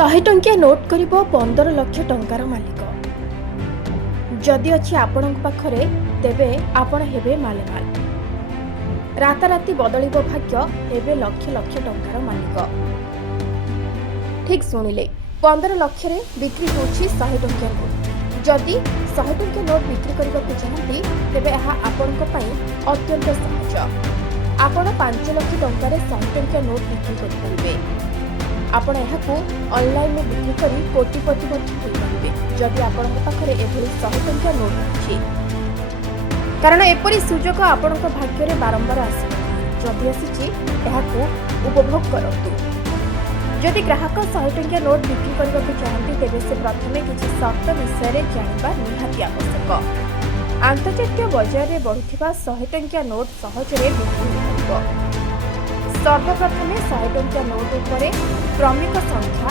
100 टंकिया नोट करिबो 15 लाख टंकार मालिक जदि अच्छी आपण पाखरे तेबे आपण हेबे मालेमाल राताराती बदलिबो भाग्य हेबे लक्ष लक्ष टंकार मालिक। ठीक शुणिले 15 लाख रे बिक्री होछि 100 टंकिया नोट। जदि 100 टंकिया नोट बिक्री करबा को चाहती तेबे एहा आपणक पई अत्यंत सहज। आपण 5 लाख टंकार 100 टंकिया नोट बिक्री करि परिबे। आपण एहाकू ऑनलाइन में बिक्री करी कोटिपति होइपारिबे जदि आपणक पाखरे एभली 100 टंकिया नोट अछि। कारण एपरि सुजोग आपणक भाग्य रे बारंबार आसी जदि आसीछि एहाकू उपभोग करतु। जदि ग्राहक 100 टंकिया नोट बिक्री करबा को चाहନ୍ତି तेबे से प्रथमे किछि शर्त विषय रे जानिबा निहाती आवश्यक। अंतर्जातीय बाजार रे बढ़ुथिबा 100 टंकिया नोट सहजरे बिक्री होइबो। सर्वप्रथमे 100 टंकिया नोट उपरे क्रमिक संख्या